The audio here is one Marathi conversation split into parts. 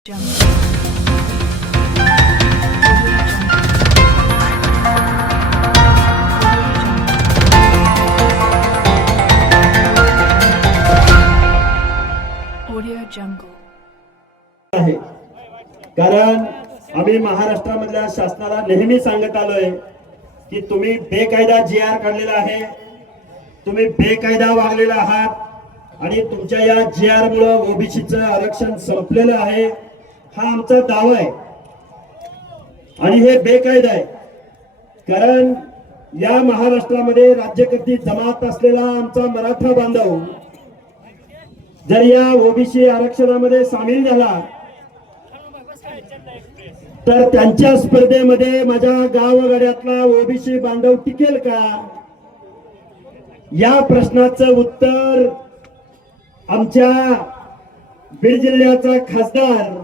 आहे कारण आम्ही महाराष्ट्रामधल्या शासनाला नेहमी सांगत आलोय की तुम्ही बेकायदा जी.आर. काढलेला आहे, तुम्ही बेकायदा वागलेला आहात आणि तुमच्या या जी.आर. मुळे ओबीसीचं आरक्षण संपलेलं आहे हा आमचा दावा आहे आणि हे बेकायदा आहे। कारण या महाराष्ट्रामध्ये राज्यकर्ती जमात असलेला आमचा मराठा बांधव जर या ओबीसी आरक्षणामध्ये सामील झाला तर त्यांच्या स्पर्धेमध्ये माझ्या गावगाड्यातला ओबीसी बांधव टिकेल का? या प्रश्नाचं उत्तर आमच्या बीड जिल्ह्याचा खासदार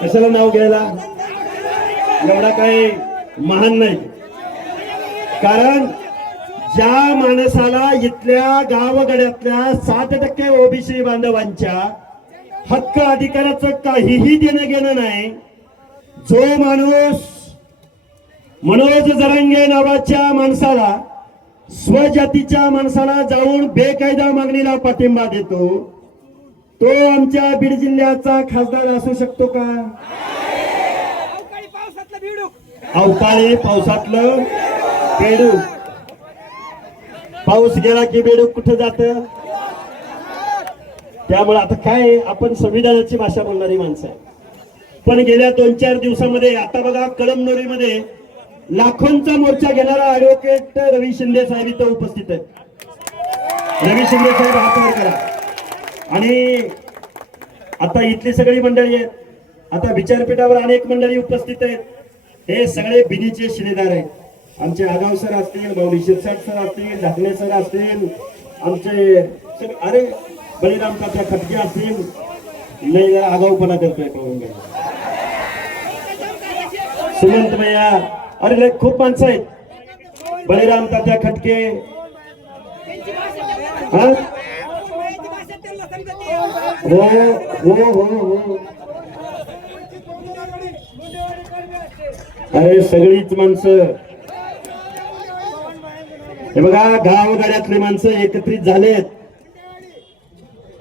कशाला नाव घ्यायला एवढा काही महान नाही, कारण ज्या माणसाला इथल्या गावगड्यातल्या 7% ओबीसी बांधवांच्या हक्क अधिकाराचं काहीही देणं घेणं नाही, जो माणूस मनोज जरांगे नावाच्या माणसाला स्वजातीच्या माणसाला जाऊन बेकायदा मागणीला पाठिंबा देतो तो आमच्या बीड जिल्ह्याचा खासदार असू शकतो का? अवकाळी पावसातलं बेडूक, पाऊस गेला की बेडूक कुठं जात? त्यामुळे आता काय आपण संविधानाची भाषा बोलणारी माणसं आहे, पण गेल्या 2-4 दिवसामध्ये आता बघा कळमनुरीमध्ये लाखोंचा मोर्चा घेणारा ऍडव्होकेट रवी शिंदे साहेब इथं उपस्थित आहेत। रवी शिंदे साहेब हात वर करा। आणि आता इथली सगळी मंडळी आहेत, आता विचारपीठावर अनेक मंडळी उपस्थित आहेत, हे सगळे बिनीचे शिलेदार आहेत। आमचे आगाव सर असतील, मौली शिरसाट सर असतील, झाकणे सर असतील, आमचे अरे बळीराम काका खटके असतील, नाही जरा आगाऊपणा करतोय पाहून घ्या। सुमंत मैया, अरे लय खूप माणसं आहेत, बळीराम तात्या खटके, हा हो हो हो हो, अरे सगळीच माणसं हे बघा गावगाड्यातले माणसं एकत्रित झालेत।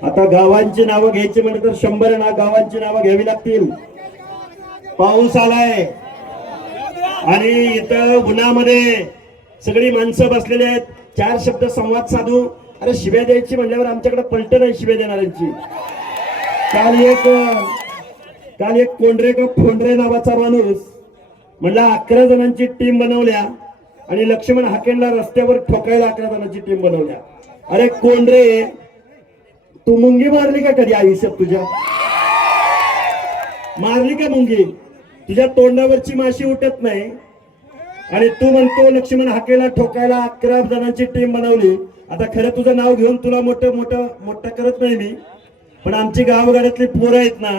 आता गावांची नावं घ्यायची म्हणजे तर 100 गावांची नावं घ्यावी लागतील। पाऊस आलाय आणि इथं उन्हामध्ये सगळी माणसं बसलेली आहेत, 4 शब्द संवाद साधू। अरे शिव्या द्यायची म्हणल्यावर आमच्याकडे पलट नाही शिव्या देणाऱ्यांची। काल एक कोंडरे का फोंडरे नावाचा माणूस म्हणला 11 जणांची टीम बनवल्या आणि लक्ष्मण हाकेंना रस्त्यावर ठोकायला 11 जणांची टीम बनवल्या। अरे कोंडरे, तू मुंगी मारली का कधी आयुष्यात? तुझ्या मारली का मुंगी? तुझ्या तोंडावरची माशी उठत नाही आणि तू म्हणतो लक्ष्मण हाकेला ठोकायला 11 जणांची टीम बनवली। आता खरं तुझं नाव घेऊन तुला मोठं करत नाही मी, पण आमची गावगाड्यातली पोरं आहेत ना,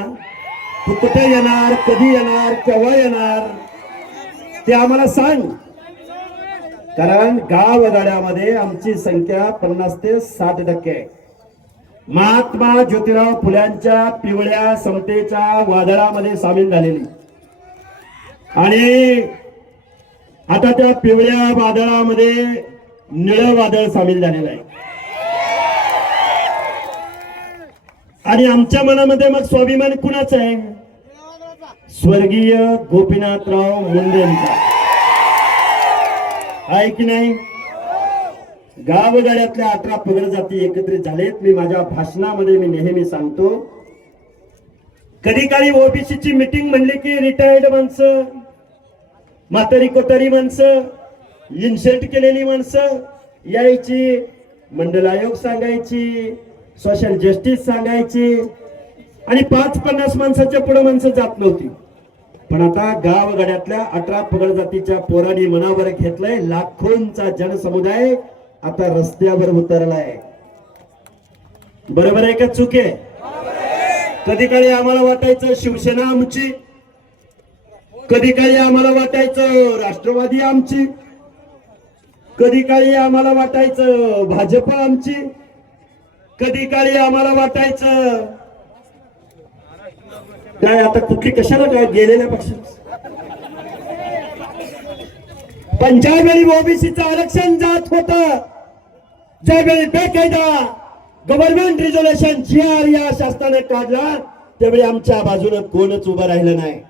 तू कुठे येणार, कधी येणार, केव्हा येणार ते आम्हाला सांग। कारण गावगाड्यामध्ये आमची संख्या 50 ते 60% आहे। महात्मा ज्योतिराव फुल्यांच्या पिवळ्या समतेच्या वादळामध्ये सामील झालेली आणि आता त्या पिवळ्या वादळामध्ये निळं वादळ सामील झालेलं आहे आणि आमच्या मनामध्ये मग स्वाभिमान कुणाचा आहे? स्वर्गीय गोपीनाथराव मुंडेंचा आहे की नाही? गावगाड्यातल्या 18 पगड जाती एकत्रित झालेत। मी माझ्या भाषणामध्ये मी नेहमी सांगतो, कधी काळी ओबीसीची मीटिंग म्हणली की रिटायर्ड माणसं, म्हातारी कोतारी माणसं, इन्शर्ट केलेली माणसं यायची, मंडल आयोग सांगायची, सोशल जस्टिस सांगायची आणि 5-50 माणसाच्या पुढे माणसं जात नव्हती। पण आता गावगाड्यातल्या 18 पगड जातीच्या पोरांनी मनावर घेतलंय, लाखोंचा जनसमुदाय आता रस्त्यावर उतरलाय। बरोबर आहे का चूक आहे? कधी काळी आम्हाला वाटायचं शिवसेना आमची, कधी काळी आम्हाला वाटायचं राष्ट्रवादी आमची, कधी काळी आम्हाला वाटायचं भाजप आमची, कधी काळी आम्हाला वाटायचं काय आता कुठली कशाला काय गेलेल्या पक्षात. पण ज्यावेळी ओबीसीचं आरक्षण जात होत, ज्यावेळी बेकायदा गव्हर्नमेंट रिझोल्युशन GR या शासनाने काढला, त्यावेळी आमच्या बाजूने कोणच उभं राहिलं नाही.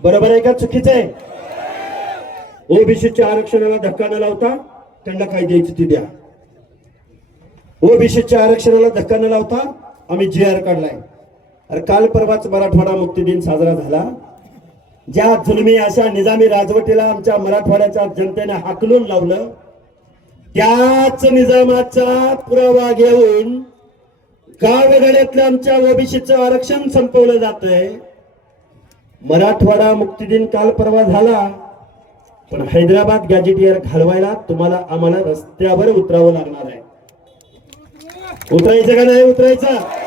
बरोबर आहे का चुकीचं आहे? ओबीसीच्या आरक्षणाला धक्का न लावता त्यांना काय द्यायचं ते द्या. ओबीसीच्या आरक्षणाला धक्का न लावता आम्ही GR काढलाय. अरे काल परवाच मराठवाडा मुक्ती दिन साजरा झाला. ज्या जुलमी अशा निजामी राजवटीला आमच्या मराठवाड्याच्या जनतेने हाकलून लावलं, त्याच निजामाचा पुरावा घेऊन गावगाड्यातल्या आमच्या ओबीसीचं आरक्षण संपवलं जातंय. मराठवाडा मुक्ती दिन काल परवा झाला, पण हैदराबाद गॅजेटियर घालवायला तुम्हाला आम्हाला रस्त्यावर उतरावं लागणार आहे. उतरायचं का नाही उतरायचं?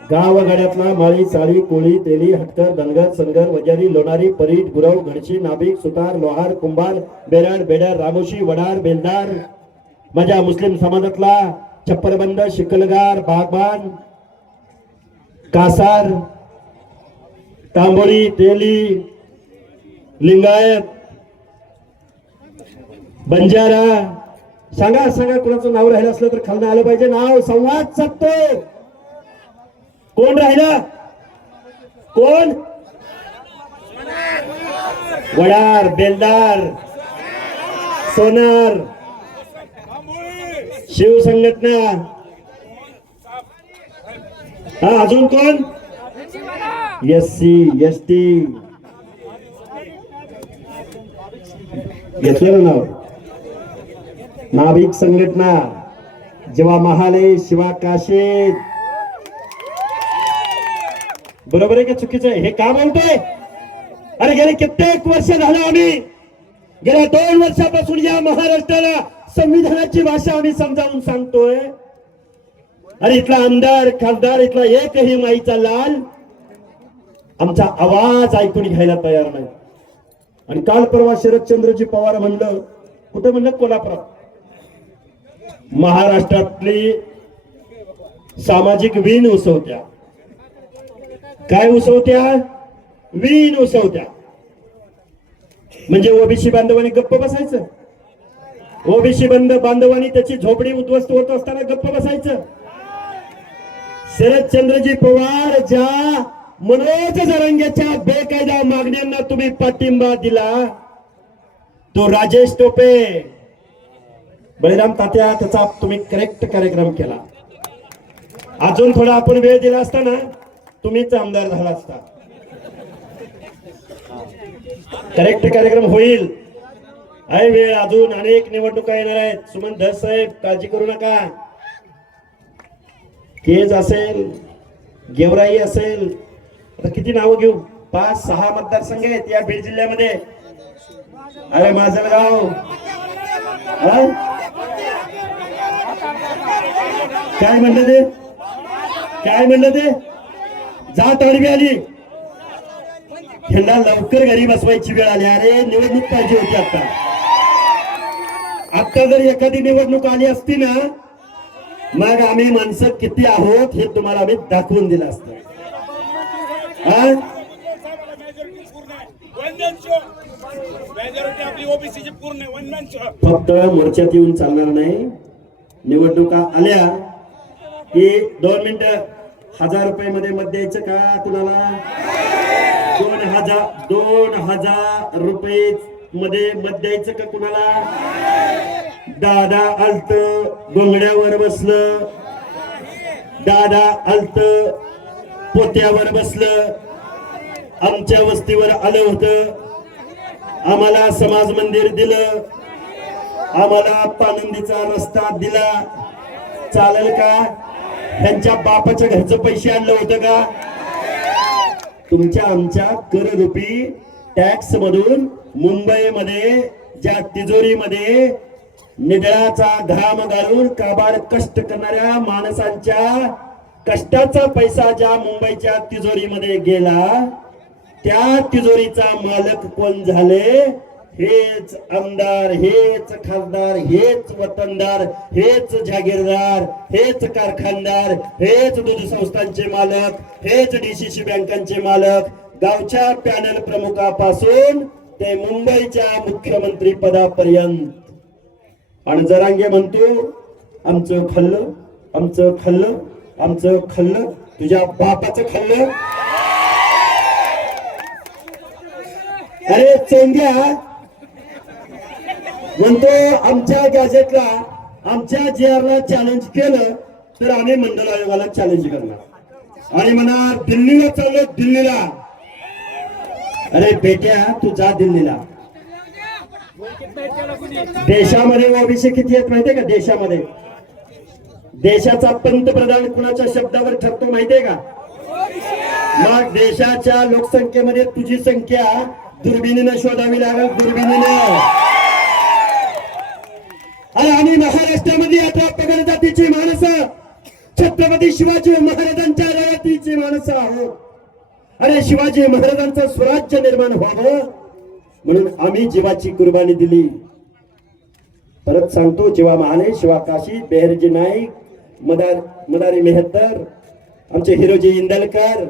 गावगाड्यातला माळी, साळी, कोळी, तेली, हटकर, धनगर, सनगर, वजारी, लोणारी, परीट, गुरव, घडशी, नाभिक, सुतार, लोहार, कुंभार, बेराड, बेडार, रामोशी, वडार, बेलदार, माझ्या मुस्लिम समाजातला छप्परबंद, शिकलगार, बागबान, कासार, तांबोळी, तेली, लिंगायत, बंजारा, सांगा सांगा कुणाचं नाव राहिलं असलं तर खालनं आलं पाहिजे. नाव संवाद साधतो. कोण राहिलं? कोण? वडार, बेलदार, सोनार, शिव संघटना. हा अजून कोण? SC ST घेतलेलं नाव. नाभिक संघटना, जेव्हा महालय, शिवा काशीद. बरोबर आहे का चुकीचं आहे? हे का बोलतोय? अरे गेले कित्येक वर्ष झालं आम्ही, गेल्या 2 वर्षापासून या महाराष्ट्राला संविधानाची भाषा आम्ही समजावून सांगतोय. अरे इथला आमदार, खासदार, इथला एकही माईचा लाल आमचा आवाज ऐकून घ्यायला तयार नाही. आणि काल परवा शरदचंद्रजी पवार म्हणलं, कुठं म्हणलं? कोल्हापुरात. महाराष्ट्रातली सामाजिक वीण उसवत्या. काय उसवत्या? वीण उसवत्या. म्हणजे ओबीसी बांधवांनी गप्प बसायचं? ओबीसी बांधवांनी त्याची झोपडी उद्ध्वस्त होत असताना गप्प बसायचं? शरदचंद्रजी पवार ज्या मनोज जरांगेच्या बेकायदा मागण्यांना तुम्ही पाठिंबा दिला, तो राजेश टोपे, बळीराम तात्या, त्याचा तुम्ही करेक्ट कार्यक्रम केला. अजून थोडा आपण वेळ दिला असता ना, तुम्हीच आमदार झाला असता. करेक्ट कार्यक्रम होईल. आहे वेळ, अजून अनेक निवडणुका येणार आहेत. सुमन धस साहेब, काळजी करू नका. केज असेल, गेवराई असेल, आता किती नावं घेऊ? 5-6 मतदारसंघ आहेत या बीड जिल्ह्यामध्ये. अरे माजलगाव, काय म्हणलं ते? काय म्हणलं ते? जात आडवी आली, ह्यांना लवकर घरी बसवायची वेळ आली. अरे निवडणूक पाहिजे होती आता. आता जर एखादी निवडणूक आली असती ना, मग आम्ही माणसं किती आहोत हे तुम्हाला आम्ही दाखवून दिलं असतं. फक्त मोर्चात येऊन चालणार नाही. निवडणुका आल्या की 2 मिनिटं 1000 रुपये मध्ये मत द्यायचं का कुणाला? 2000 रुपये मध्ये मत द्यायचं का कुणाला? दादा आलत गोंगड्यावर बसलं, दादा आलत पोत्यावर बसलं, आमच्या वस्तीवर आलं होतं, आम्हाला समाज मंदिर दिलं, आम्हाला पानंदीचा रस्ता दिला. चालेल का? त्यांच्या बापाच्या घरचं पैसे आणलं होतं का? तुमच्या आमच्या कररूपी टॅक्स मधून मुंबईमध्ये ज्या तिजोरीमध्ये निधळाचा घाम घालून काबाड कष्ट करणाऱ्या माणसांच्या कष्टाचा पैसा ज्या मुंबईच्या तिजोरीमध्ये गेला, त्या तिजोरीचा मालक कोण झाले? हेच आमदार, हेच खासदार, हेच वतनदार, हेच जागीरदार, हेच कारखानदार, हेच दूध संस्थांचे मालक, हेच डीसीसी बँकांचे मालक, गावच्या पॅनल प्रमुखापासून ते मुंबईच्या मुख्यमंत्री पदापर्यंत. आणि जरांगे म्हणतो आमचं खाल्लं, आमचं खाल्लं, आमचं खाल्लं. तुझ्या बापाचं खाल्लं. अरे चोंग्या म्हणतो आमच्या गॅजेटला, आमच्या JR चॅलेंज केलं तर आम्ही मंडल आयोगाला चॅलेंज करणार आणि म्हणणार दिल्लीला चाललो, दिल्लीला. अरे बेट्या तू जा दिल्लीला. देशामध्ये ओबीसी किती आहेत माहितीये का? देशामध्ये देशाचा पंतप्रधान कुणाच्या शब्दावर ठरतो माहितीये का? मग देशाच्या लोकसंख्येमध्ये तुझी संख्या दुर्बिणीने शोधावी लागेल, दुर्बिणीने. आणि महाराष्ट्रामध्ये 18 पगड जातीची माणसं छत्रपती शिवाजी महाराजांच्या रयतीची माणसं आहोत. अरे शिवाजी महाराजांचं स्वराज्य निर्माण व्हावं म्हणून आम्ही जीवाची कुर्बानी दिली. परत सांगतो, जेव्हा महाले, शिवा काशी, बेहरजी नाईक, मदारी मेहतर, आमचे हिरोजी इंदलकर,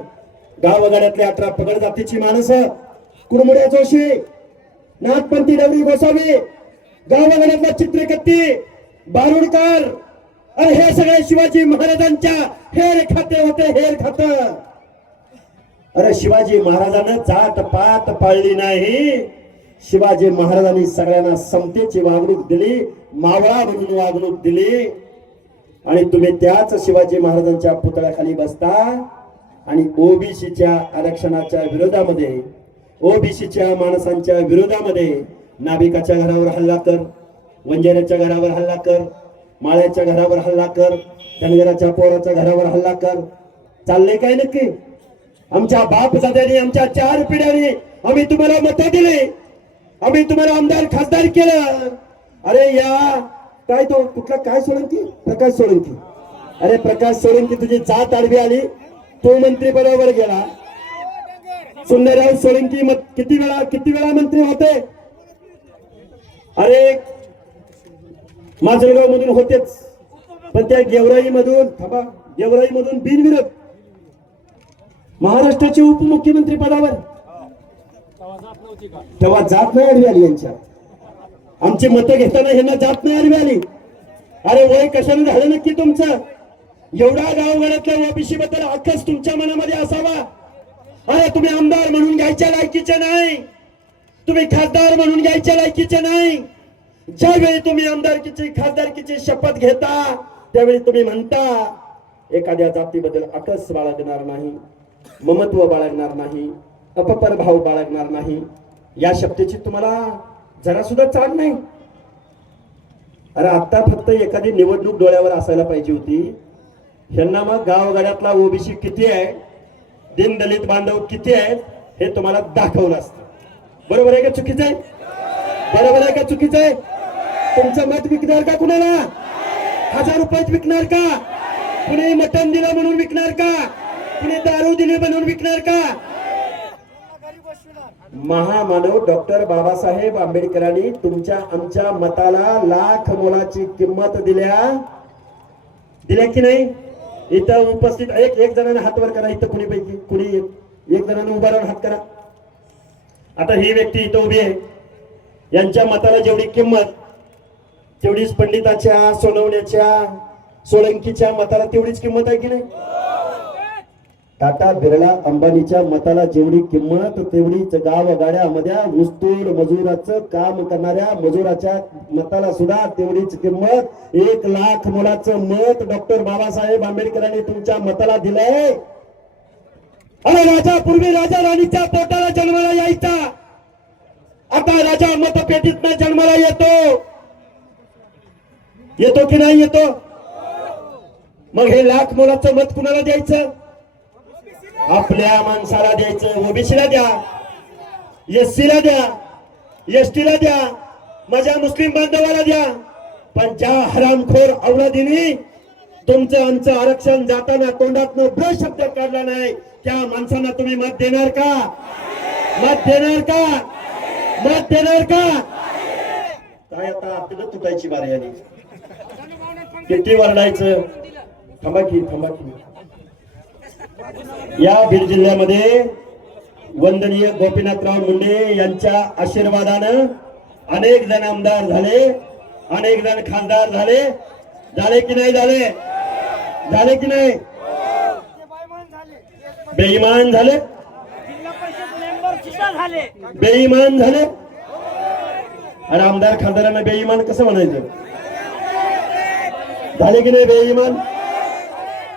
गावगाड्यातले 18 पगड जातीची माणसं, कुरमुड्या जोशी, नाथपंथी डवरी गोसावी, गावगाड्यातला चित्रकत्ती, बारुडकर, अरे हे सगळे शिवाजी महाराजांच्या हेर खाते होते, हेर खात. अरे शिवाजी महाराजांना जात पात पाळली नाही. शिवाजी महाराजांनी सगळ्यांना समतेची वागणूक दिली, मावळा म्हणून वागणूक दिली. आणि तुम्ही त्याच शिवाजी महाराजांच्या पुतळ्याखाली बसता आणि ओबीसीच्या आरक्षणाच्या विरोधामध्ये, ओबीसीच्या माणसांच्या विरोधामध्ये नाभिकाच्या घरावर हल्ला कर, वंजाऱ्याच्या घरावर हल्ला कर, माळ्याच्या घरावर हल्ला कर, धनगराच्या पोराच्या घरावर हल्ला कर. चाललंय काय नक्की? आमच्या बाप दाद्यांनी, आमच्या 4 पिढ्यांनी आम्ही तुम्हाला मतं दिली, आम्ही तुम्हाला आमदार खासदार केलं. अरे या काय तो कुठला काय सोळंकी, प्रकाश सोळंकी. अरे प्रकाश सोळंकी तुझी जात आडवी आली, तो मंत्री पदावर गेला. सुंदरराव सोळंकी किती वेळा मंत्री होते. अरे माजलगाव मधून होतेच, पण त्या गेवराई मधून, थांबा, गेवराई मधून बिनविरोध महाराष्ट्राचे उपमुख्यमंत्री पदावर. तेव्हा जात नाही आडवी आली यांच्या. आमची मतं घेताना ह्यांना जात नाही आडवी आली. अरे वय कशाने झालं नक्की तुमचं? एवढा गावगाड्यातल्या ओबीसी बद्दल आकस तुमच्या मनामध्ये असावा. अरे तुम्ही आमदार म्हणून घ्यायच्या लायकीचे नाही, तुम्ही खासदार म्हणून घ्यायच्या लायकीचे नाही. ज्यावेळी तुम्ही आमदारकीची खासदारकीची शपथ घेता त्यावेळी तुम्ही म्हणता एखाद्या जातीबद्दल आकस बाळगणार नाही, ममत्व बाळगणार नाही, अपपर भाव बाळगणार नाही. या शब्दाची तुम्हाला जरा सुद्धा चाल नाही. अरे आता फक्त एखादी निवडणूक डोळ्यावर असायला पाहिजे होती. ह्यांना मग गावगाड्यातला ओबीसी किती आहे, दीन दलित बांधव किती आहेत हे तुम्हाला दाखवलं असतं. बरोबर आहे का चुकीचं आहे? बरोबर आहे का चुकीचं आहे? तुमचं मत विकणार का कुणाला? 1000 रुपयात विकणार का? कुणी मटण दिलं म्हणून विकणार का? कुणी दारू दिली म्हणून विकणार का? महामानव डॉक्टर बाबासाहेब आंबेडकरांनी तुमच्या आमच्या मताला लाख मोलाची किंमत दिल्या की नाही? इथं उपस्थित एक जणांना हात वर करा. इथं कुणी एक जणांना उभा राहून हात करा. आता ही व्यक्ती इथं उभी आहे, यांच्या मताला जेवढी किंमत तेवढीच पंडिताच्या, सोनवण्याच्या, सोळंकीच्या मताला तेवढीच किंमत आहे की नाही? टाटा बिर्ला अंबानीच्या मताला जेवढी किंमत तेवढीच गावगाड्यामध्ये ऊसतोड मजुराचं काम करणाऱ्या मजुराच्या मताला सुद्धा तेवढीच किंमत. 1 लाख मोलाचं मत डॉक्टर बाबासाहेब आंबेडकरांनी तुमच्या मताला दिलंय. अरे राजा पूर्वी राजा राणीच्या पोटाला जन्माला यायचा, आता राजा मतपेटीत जन्माला येतो की नाही येतो? मग हे लाख मोलाचं मत कुणाला द्यायचं? आपल्या माणसाला द्यायचं. ओबीसीला द्या, एससीला द्या, एसटीला द्या, माझ्या मुस्लिम बांधवाला द्या. पण ज्या हरामखोर औलादीने तुमचं आमचं आरक्षण जाताना तोंडातनं ब शब्द काढला नाही त्या माणसांना तुम्ही मत देणार का? मत देणार का? मत देणार का? काय आता आपल्याला तुटायची बारी आली. किती वरडायचं? थांबा की. या बीड जिल्ह्यामध्ये वंदनीय गोपीनाथराव मुंडे यांच्या आशीर्वादानं अनेक जण आमदार झाले, अनेक जण खासदार झाले की नाही झाले की नाही? बेईमान झाले, बेईमान झाले. आणि आमदार खासदारांना बेईमान कसं म्हणायचं? झाले की नाही बेईमान?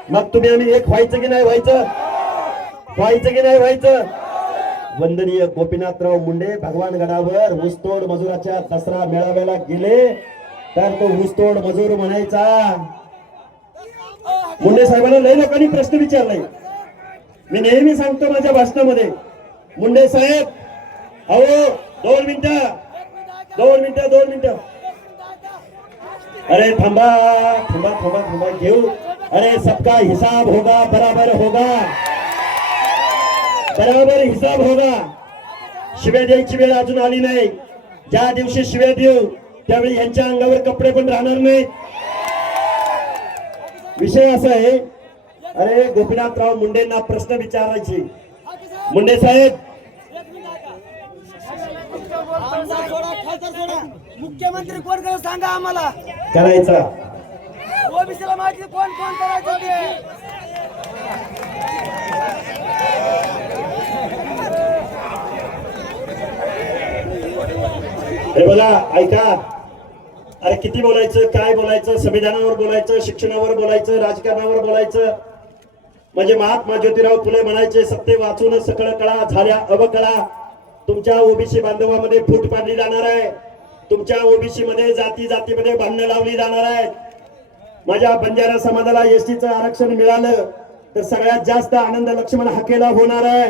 मग तुम्ही आम्ही एक व्हायचं की नाही व्हायचं? वंदनीय गोपीनाथराव मुंडे भगवानगडावर ऊसतोड मजुराच्या दसरा मेळाव्याला गेले तर तो ऊसतोड मजूर म्हणायचा. मुंडे साहेबांना लय लोकांनी प्रश्न विचारलाय. मी नेहमी सांगतो माझ्या भाषणामध्ये, मुंडे साहेब अहो 2 मिनिटं. अरे थांबा घेऊ. अरे सबका हिसाब होगा, बराबर हिसाब होगा. शिव्या द्यायची वेळ अजून आली नाही. ज्या दिवशी शिव्या देऊ त्यावेळी यांच्या अंगावर कपडे पण राहणार नाही. विषय असा आहे, अरे गोपीनाथराव मुंडेंना प्रश्न विचारायचे. मुंडे साहेब मुख्यमंत्री कोण करायचं सांगा आम्हाला. करायचा ओबीसीला माहिती कोण करायचं ते. अरे बघा ऐका. अरे किती बोलायचं, काय बोलायचं? संविधानावर बोलायचं, शिक्षणावर बोलायचं, राजकारणावर बोलायचं. म्हणजे महात्मा ज्योतिराव फुले म्हणायचे, सत्य वाचून सकळ कळा झाल्या अवकळा. तुमच्या ओबीसी बांधवामध्ये फूट पाडली जाणार आहे. तुमच्या ओबीसी मध्ये जातीमध्ये भांडणं लावली जाणार आहेत. माझ्या बंजारा समाजाला एसटीचं आरक्षण मिळालं तर सगळ्यात जास्त आनंद लक्ष्मण हाकेला होणार आहे.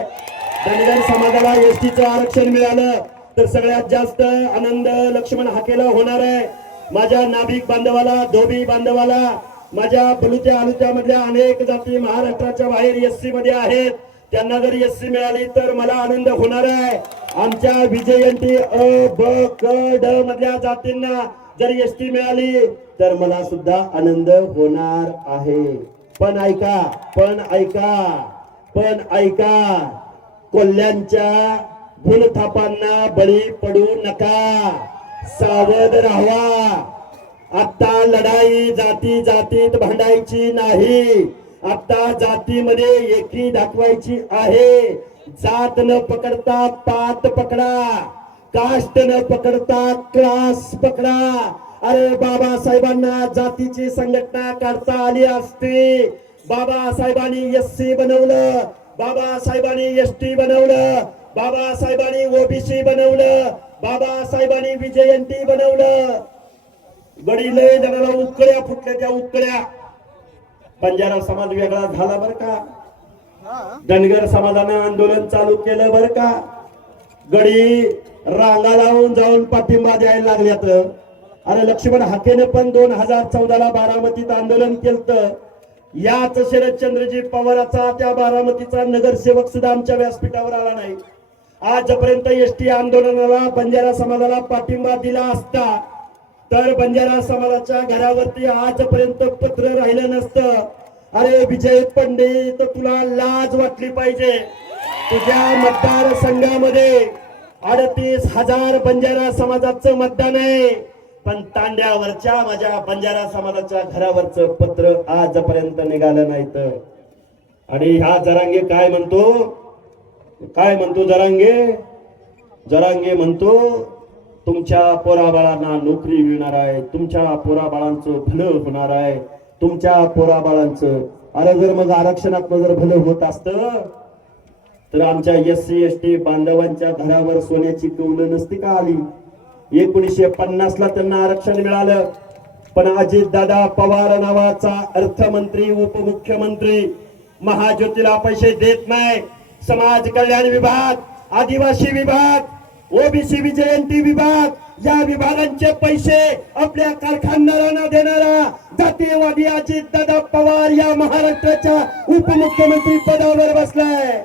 धनगर समाजाला एसटीचं आरक्षण मिळालं तर सगळ्यात जास्त आनंद लक्ष्मण हाकेला होणार आहे. माझ्या नाभिक बांधवाला, धोबी बांधवाला, माझ्या बलुत्या आलुत्या मधल्या अनेक जाती महाराष्ट्राच्या बाहेर एससी मध्ये आहेत. त्यांना जर एससी मिळाली तर मला आनंद होणार आहे. आमच्या विजयंती अ ब क ड मधल्या जातींना जर एसटी मिळाली तर मला सुद्धा आनंद होणार आहे. पण ऐका कोल्ह्यांच्या भूलथापांना बळी पडू नका. सावध राहावा. आता लढाई जातीत भांडायची नाही. आता जातीमध्ये एकी दाखवायची आहे. जात न पकडता पात पकडा, कास्ट न पकडता क्लास पकडा. अरे बाबासाहेबांना जातीची संघटना काढता आली असती. बाबासाहेबांनी एससी बनवलं, बाबासाहेबांनी एसटी बनवलं, बाबासाहेबांनी ओबीसी बनवलं, बाबासाहेबांनी विजयंती बनवलं. गडी लय जणाला उकळ्या फुटल्या. त्या उकळ्या बंजारा समाज वेगळा झाला बर का. धनगर समाजानं आंदोलन चालू केलं बर का. गडी रांगा लावून जाऊन पाठिंबा द्यायला लागल्यात. अरे लक्ष्मण हाकेनं पण 2014ला बारामतीत आंदोलन केलं. याच शरदचंद्रजी पवाराचा त्या बारामतीचा नगरसेवक सुद्धा आमच्या व्यासपीठावर आला नाही. आजपर्यंत एसटी आंदोलनाला बंजारा समाजाला पाठिंबा दिला असता तर बंजारा समाजाच्या घरावरती आजपर्यंत पत्र राहिलं नसतं. अरे विजय पंडित, तुला लाज वाटली पाहिजे. तुझ्या मतदारसंघामध्ये 38,000 बंजारा समाजाचं मतदान आहे. पण तांड्यावरच्या माझ्या बंजारा समाजाच्या घरावरचं पत्र आजपर्यंत निघालं नाही. आणि हा जरांगे काय म्हणतो जरांगे म्हणतो तुमच्या पोराबाळांना नोकरी मिळणार आहे, तुमच्या पोराबाळांचं भलं होणार आहे, तुमच्या पोराबाळांचं. अरे जर मग आरक्षणात जर भलं होत असतं तर आमच्या एससी एसटी बांधवांच्या घरावर सोन्याची कौलं नसती का आली. 1950ला त्यांना आरक्षण मिळालं. पण अजितदादा पवार नावाचा अर्थमंत्री, उपमुख्यमंत्री महाज्योतीला पैसे देत नाही. समाज कल्याण विभाग, आदिवासी विभाग, ओबीसी विजयंती विभाग या विभागांचे पैसे आपल्या कारखानदारांना देणारा जातीयवादी अजितदादा पवार या महाराष्ट्राच्या उपमुख्यमंत्री पदावर बसलाय.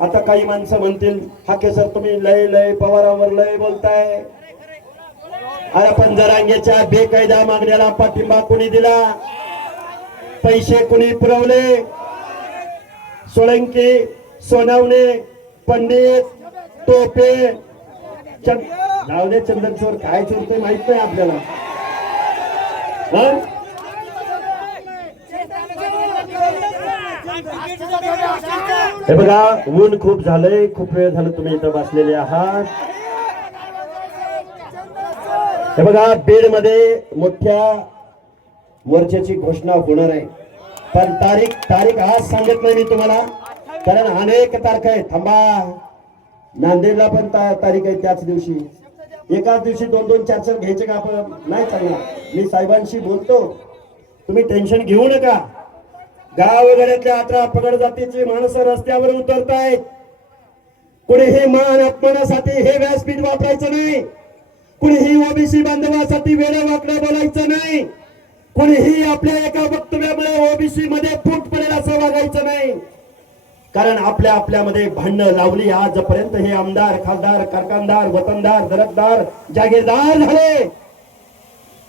आता काही माणसं म्हणतील हाके सर तुम्ही लय लय पवारावर लय बोलताय. अरे पण जरांगेच्या बेकायदा मागण्याला पाठिंबा कोणी दिला? पैसे कोणी पुरवले? सोळंकी, सोनावणे, पंडित, टोपे, जाऊ दे चंदन चोर काय चोर ते माहित नाही आपल्याला. हं? हे बघा ऊन खूप झालंय, खूप वेळ झालं तुम्ही इथं बसलेले आहात. हे बघा बीड मध्ये मोठ्या मोर्चाची घोषणा होणार आहे, पण तारीख आज सांगत नाही मी तुम्हाला, कारण अनेक तारखा आहेत. थांबा, नांदेडला पण तारीख आहे त्याच दिवशी. एकाच दिवशी दोन दोन चार चार घ्यायचे का आपण? नाही चांगला. मी साहेबांशी बोलतो, तुम्ही टेन्शन घेऊ नका. गाव वगैरेतल्या 18 पगड जातीची माणसं रस्त्यावर उतरतायत. कुणीही मान अपमानासाठी हे व्यासपीठ वापरायचं नाही. कुणीही ओबीसी बांधवासाठी वेळं वाकडं बोलायचं नाही. कुणीही आपल्या एका वक्तव्यामुळे ओबीसी मध्ये फूट पडेल असं वागायचं नाही. कारण आपल्यामध्ये भांडणं लावली आजपर्यंत हे आमदार, खासदार, कारखानदार, वतनदार, दरकदार, जागीरदार झाले.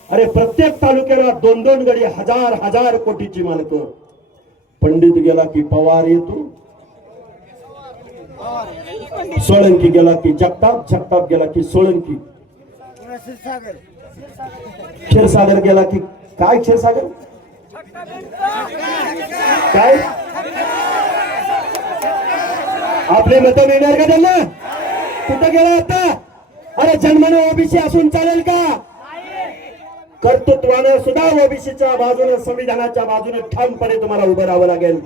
अरे प्रत्येक तालुक्याला 2-2 गडी, हजार कोटीची मालकं. पंडित गेला की पवार येतो, सोळंकी गेला की जगताप गेला की सोळंकी, क्षीरसागर गेला की काय? क्षीरसागर काय? आपले मत मिळणार का त्यांना? कुठं गेला आता? अरे जन्माने ओबीसी असून चालेल का? कर्तृत्वानं सुद्धा ओबीसीच्या बाजूने, संविधानाच्या बाजूने ठामपणे तुम्हाला उभं राहावं लागेल,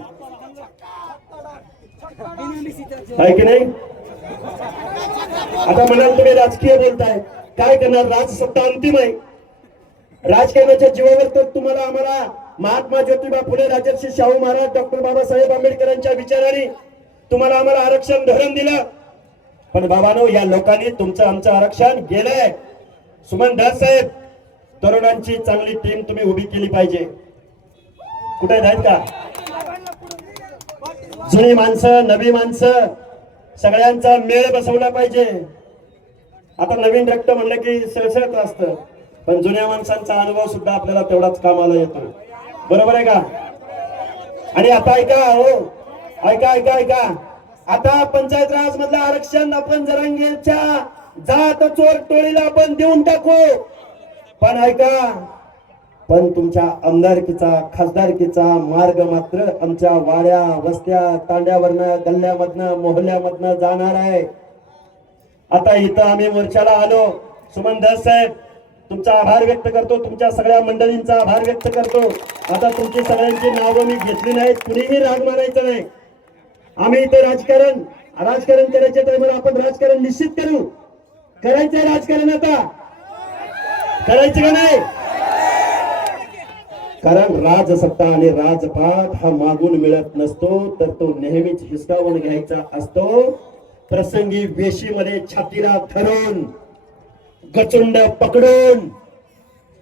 आहे की नाही? आता म्हणाल तुम्ही राजकीय बोलताय, काय करणार? राजसत्ता अंतिम आहे. राजकारणाच्या जीवावर तर तुम्हाला आम्हाला महात्मा ज्योतिबा फुले, राजर्षी शाहू महाराज, डॉक्टर बाबासाहेब आंबेडकरांच्या विचाराने तुम्हाला आम्हाला आरक्षण धरून दिलं. पण बाबांनो, या लोकांनी तुमचं आमचं आरक्षण गेलंय. सुमन दास साहेब, तरुणांची चांगली टीम तुम्ही उभी केली पाहिजे. कुठे आहेत का? जुनी माणसं, नवी माणसं, सगळ्यांचा मेळ बसवला पाहिजे. आता नवीन रक्त म्हणलं की सळसळत असतं, पण जुन्या माणसांचा अनुभव सुद्धा आपल्याला तेवढाच कामाला येतो. बरोबर आहे का? आणि आता ऐका, हो ऐका, आता पंचायत राज मधलं आरक्षण आपण जरांगेच्या जात चोर टोळीला आपण देऊन टाकू. पण ऐका, पण तुमच्या आमदारकीचा, खासदारकीचा मार्ग मात्र आमच्या वाड्या, वस्त्या, तांड्यावरनं, गल्ल्यामधनं, मोहल्ल्यामधनं जाणार आहे. आता इथं आम्ही मोर्चाला आलो. सुमन दास साहेब, तुमचा आभार व्यक्त करतो, तुमच्या सगळ्या मंडळींचा आभार व्यक्त करतो. आता तुमची सगळ्यांची नावं मी घेतली नाहीत, कुणीही राग मानायचं नाही. आम्ही इथे राजकारण करायचे तर आपण राजकारण निश्चित करू. करायचंय राजकारण, आता करायचं का नाही? कारण राजसत्ता आणि राजपाट हा मागून मिळत नसतो, तर तो नेहमीच हिसकावून घ्यायचा असतो. प्रसंगी वेशीमध्ये छातीला धरून, गचुंड पकडून.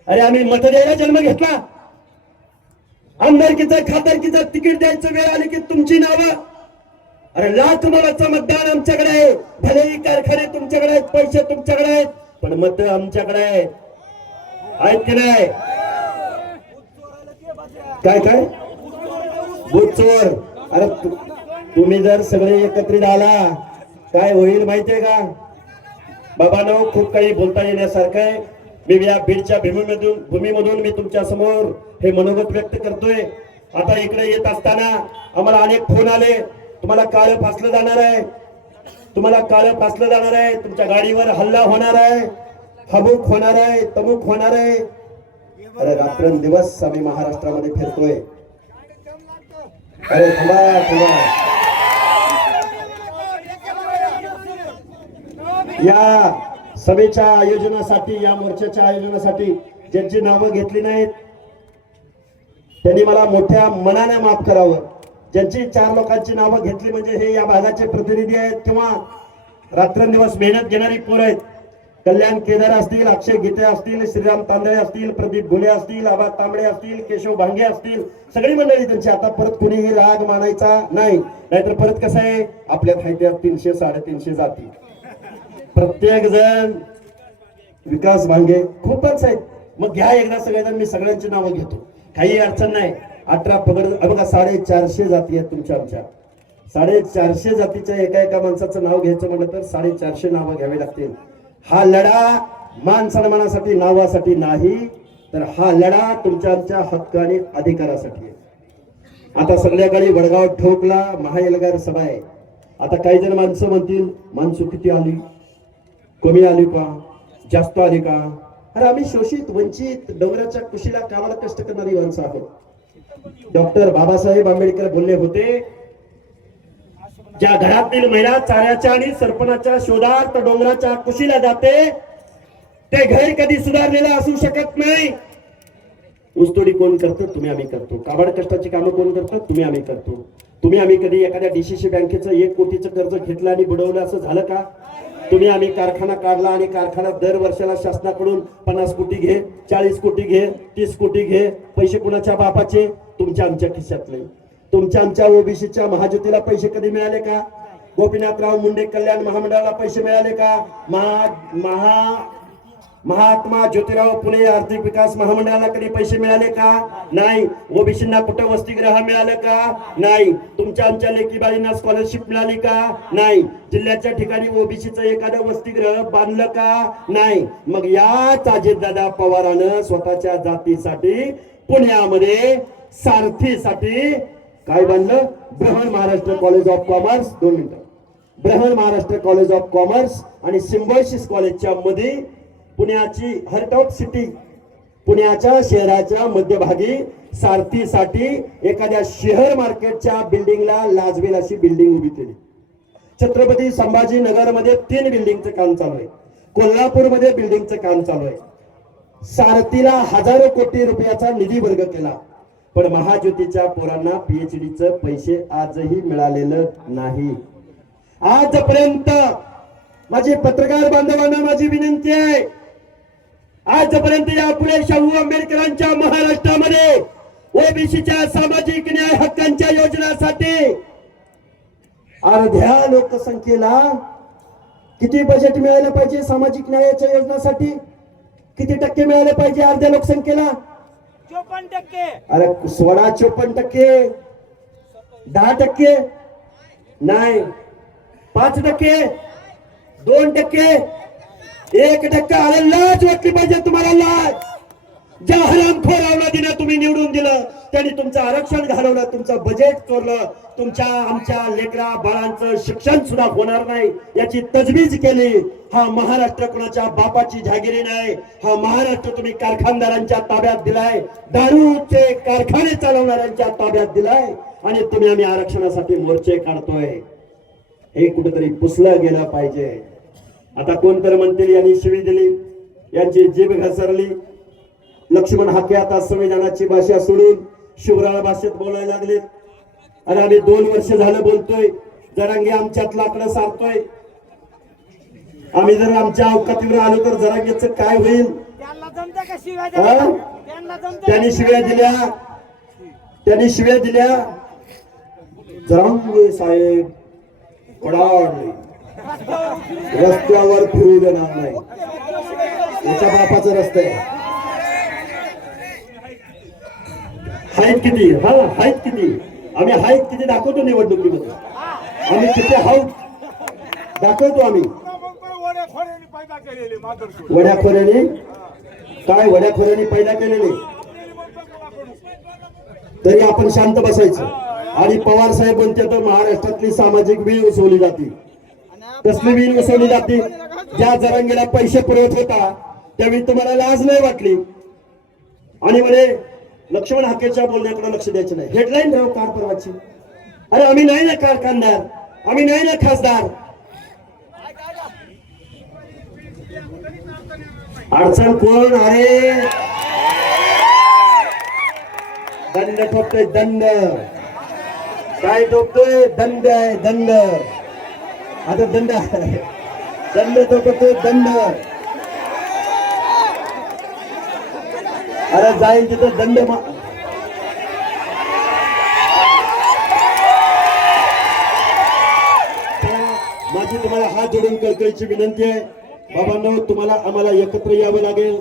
अरे आम्ही मत द्यायला जन्म घेतला. आमदारकीचं, खासदारकीचं तिकीट द्यायचं वेळ आली की तुमची नावं, अरे लाख मोलाचं मतदान आमच्याकडे आहे. भलेही कारखाने तुमच्याकडे आहेत, पैसे तुमच्याकडे आहेत, पण मत आमच्याकडे आहेत की नाही? काय बूथ चोर? अरे तुम्ही जर सगळे एकत्रित आला काय होईल माहितीये का? बाबांनो, खूप काही बोलता येण्यासारखं आहे. मी या बीडच्या भूमीमधून मी तुमच्या समोर हे मनोगत व्यक्त करतोय. आता इकडे येत असताना आम्हाला अनेक फोन आले, तुम्हाला काळं फासलं जाणार आहे, तुमच्या गाडीवर हल्ला होणार आहे, हबूक होणार आहे, तमुक होणार आहे. अरे रात्रंदिवस आम्ही महाराष्ट्रामध्ये फिरतोय. अरे थांबा, या सभेच्या आयोजनासाठी, या मोर्चाच्या आयोजनासाठी ज्यांची नावं घेतली नाहीत त्यांनी मला मोठ्या मनाने माफ करावं. ज्यांची 4 लोकांची नावं घेतली म्हणजे हे या भागाचे प्रतिनिधी आहेत किंवा रात्रंदिवस मेहनत घेणारी पोरं आहेत. कल्याण केदार असतील, अक्षय गीते असतील, श्रीराम तांदळे असतील, प्रदीप घुले असतील, आबा तांबडे असतील, केशव भांगे असतील, सगळी मंडळी त्यांची. आता परत कुणीही राग मानायचा नाही, नाहीतर परत कसं आहे आपल्यात आहे त्या 300 350 जाती. प्रत्येक जण विकास भांगे खूपच आहेत. मग घ्या एकदा सगळेजण, मी सगळ्यांची नावं घेतो, काही अडचण नाही. 18 पगड बघा, 450 जाती आहेत तुमच्या आमच्या. 450 जातीच्या एका माणसाचं नाव घ्यायचं म्हटलं तर 450 नावं घ्यावी लागतील. हा लढा मान सन्मानासाठी नावासाठी नाही, तर हा लढा तुमच्या आमच्या हक्क आणि अधिकारासाठी आहे. आता संध्याकाळी वडगाव ठोकला महाएल्गार सभा आहे. आता काही जण माणसं म्हणतील माणसं किती आली, कमी आली का, जास्त आली का? अरे आम्ही शोषित वंचित डोंगराच्या कुशीला कामाला कष्ट करणारी माणसं आहोत. डॉक्टर बाबासाहेब आंबेडकर बोलले होते, ज्या घरातील महिला चाऱ्याच्या आणि सरपणाच्या शोधार्थ डोंगराच्या कुशीला जाते ते घर कधी सुधारलेलं असू शकत नाही. ऊसतोडी कोण करतं? तुम्ही आम्ही करतो. काबाड कष्टाची कामं कोण करतं? तुम्ही आम्ही करतो. तुम्ही आम्ही कधी एखाद्या डीसीसी बँकेचं 1 कोटीचं कर्ज घेतलं आणि बुडवलं असं झालं का? तुम्ही आम्ही कारखाना काढला आणि कारखाना दर वर्षाला शासनाकडून 50 कोटी घे, 40 कोटी घे, 30 कोटी घे. पैसे कुणाच्या बापाचे? तुमच्या आमच्या खिशातले. तुमच्या आमच्या ओबीसीच्या महाज्योतीला पैसे कधी मिळाले का? गोपीनाथराव मुंडे कल्याण महामंडळाला पैसे मिळाले का? महात्मा ज्योतिराव फुले आर्थिक विकास महामंडळाला कधी पैसे मिळाले का? नाही. ओबीसींना कुठं वसतिगृह मिळालं का? नाही. तुमच्या आमच्या लेकी बाळींना स्कॉलरशिप मिळाली का? नाही. जिल्ह्याच्या ठिकाणी ओबीसीचं एखादं वसतिगृह बांधलं का? नाही. मग याच अजितदादा पवारानं स्वतःच्या जातीसाठी पुण्यामध्ये सारथीसाठी काय बांधलं? Brihan Maharashtra college of commerce. 2 मिनिटं. Brihan Maharashtra college of commerce आणि सिम्बायोसिस कॉलेजच्या मध्ये पुण्याची हार्ट ऑफ सिटी, पुण्याच्या शहराच्या मध्यभागी सारथीसाठी एखाद्या शेअर मार्केटच्या बिल्डिंगला लाजवेल अशी बिल्डिंग उभी केली. छत्रपती संभाजीनगर मध्ये 3 बिल्डिंगचं काम चालू आहे. कोल्हापूरमध्ये बिल्डिंगचं काम चालू आहे. सारथीला हजारो कोटी रुपयाचा निधी वर्ग केला, पण महाज्योतीच्या पोरांना पीएचडीचं पैसे आजही मिळालेलं नाही. आजपर्यंत माझी पत्रकार बांधवांना माझी विनंती आहे, आजपर्यंत यापुढे शाहू आंबेडकरांच्या महाराष्ट्रामध्ये ओबीसीच्या सामाजिक न्याय हक्कांच्या योजनासाठी अर्ध्या लोकसंख्येला किती बजेट मिळालं पाहिजे? सामाजिक न्यायाच्या योजनासाठी किती टक्के मिळाले पाहिजे अर्ध्या लोकसंख्येला? 54%. अरे 54%, 10%, नाही 5%, 2%, 1%. अरे लाज वाटली पाहिजे तुम्हाला, लाज. ज्या हरामखोर अवलादीनं तुम्ही निवडून दिलं त्यांनी तुमचं आरक्षण घालवलं, तुमचं बजेट चोरलं, तुमच्या आमच्या लेकरा बाळांचं शिक्षण सुद्धा होणार नाही याची तजवीज केली. हा महाराष्ट्र कोणाच्या बापाची जहागिरी नाही. हा महाराष्ट्र तुम्ही कारखानदारांच्या ताब्यात दिलाय, दारूचे कारखाने चालवणाऱ्यांच्या ताब्यात दिलाय आणि तुम्ही आम्ही आरक्षणासाठी मोर्चे काढतोय. हे कुठेतरी पुसलं गेलं पाहिजे. आता कोण तर म्हणतील यांनी शिवी दिली, यांची जीभ घसरली. लक्ष्मण हाके आता संविधानाची भाषा सोडून शिवराळ भाषेत बोलायला लागले. आणि आम्ही 2 वर्ष झालं बोलतोय, जरांगे आमच्यात लाकडं सारतोय. आम्ही जर आमच्या अवकातीवर आलो तर जरांगेचं काय होईल? त्यांना जमतं का शिव्या द्यायला? त्यांना जमतं? त्यांनी शिव्या दिल्या. जरांगे साहेब कडाडले, रस्त्यावर फिरू देणार नाही. याच्या बापाचा रस्ता आहे. हाईट किती? हा हाईट किती? आम्ही हाईट किती दाखवतो निवडणुकीमध्ये. आम्ही किती हाऊट दाखवतो. आम्ही वड्याखोऱ्याने काय वड्याखोऱ्याने पैदा केलेले, तरी आपण शांत बसायचं. आणि पवार साहेब म्हणते तर महाराष्ट्रातली सामाजिक वीण उसवली जाते. कसली वीण उसवली जाते? ज्या जरांगेला पैसे पुरवत होता त्यावेळी तुम्हाला लाज नाही वाटली आणि म्हणे लक्ष्मण हाकेच्या बोलण्याकडे लक्ष द्यायचं नाही. हेडलाईन राव कार परवाची. अरे आम्ही नाही ना कारखानदार, आम्ही नाही ना खासदार. अडचण कोण आहे? दंड ठोकतोय, दंड. काय ठोकतोय? दंड आहे, दंड. आता दंड ठोकतोय, दंड. अरे जाईल तिथं दंड माझी तुम्हाला हात जोडून कळकळीची विनंती आहे बाबांनो, तुम्हाला आम्हाला एकत्र यावं लागेल.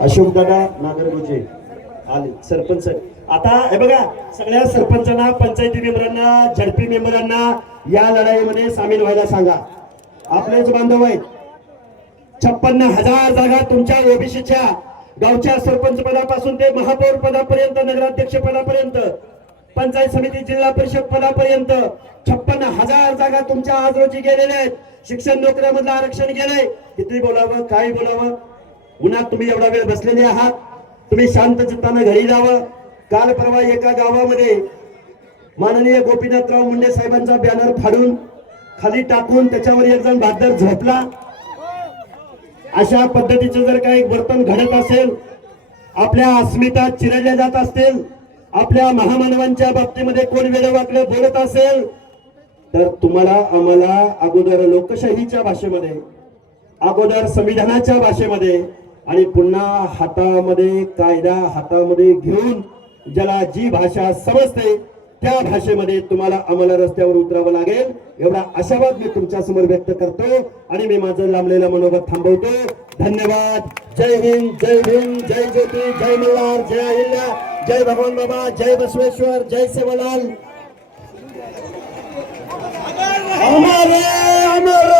अशोक दादा नागरगोजे आले सरपंच. आता हे बघा, सगळ्या सरपंचांना, पंचायती मेंबरांना, झडपी मेंबरांना या लढाईमध्ये सामील व्हायला सांगा. आपलेच बांधव आहेत. 56,000 जागा तुमच्या ओबीसीच्या गावच्या सरपंच पदापासून ते महापौर पदापर्यंत, नगराध्यक्ष पदापर्यंत, पंचायत समिती, जिल्हा परिषद पदापर्यंत 56,000 जागा तुमच्या आज रोजी गेलेल्या आहेत. शिक्षण नोकऱ्यामधलं आरक्षण गेलंय. किती बोलावं, काय बोलावं. उन्हात तुम्ही एवढा वेळ बसलेले आहात. तुम्ही शांत चित्तानं घरी जावं. काल परवा एका गावामध्ये माननीय गोपीनाथराव मुंडे साहेबांचा बॅनर फाडून खाली टाकून त्याच्यावर एक जण बहादर झोपला. अशा पद्धतीचं जर काही वर्तन घडत असेल, आपल्या अस्मिता चिरडल्या जात असतील, आपल्या महामानवांच्या बाबतीमध्ये कोण वेडवाकडे बोलत असेल, तर तुम्हाला आम्हाला अगोदर लोकशाहीच्या भाषेमध्ये, अगोदर संविधानाच्या भाषेमध्ये आणि पुन्हा हातामध्ये कायदा हातामध्ये घेऊन ज्याला जी भाषा समजते त्या भाषेमध्ये तुम्हाला आम्हाला रस्त्यावर उतरावं लागेल. एवढा आशावाद मी तुमच्या समोर व्यक्त करतो आणि मी माझं लांबलेलं मनोगत थांबवतो. धन्यवाद. जय हिंद, जय भीम, जय ज्योती, जय मल्हार, जय अहिल्या, जय भगवान बाबा, जय बसवेश्वर, जय सेवालाल. अमर अमर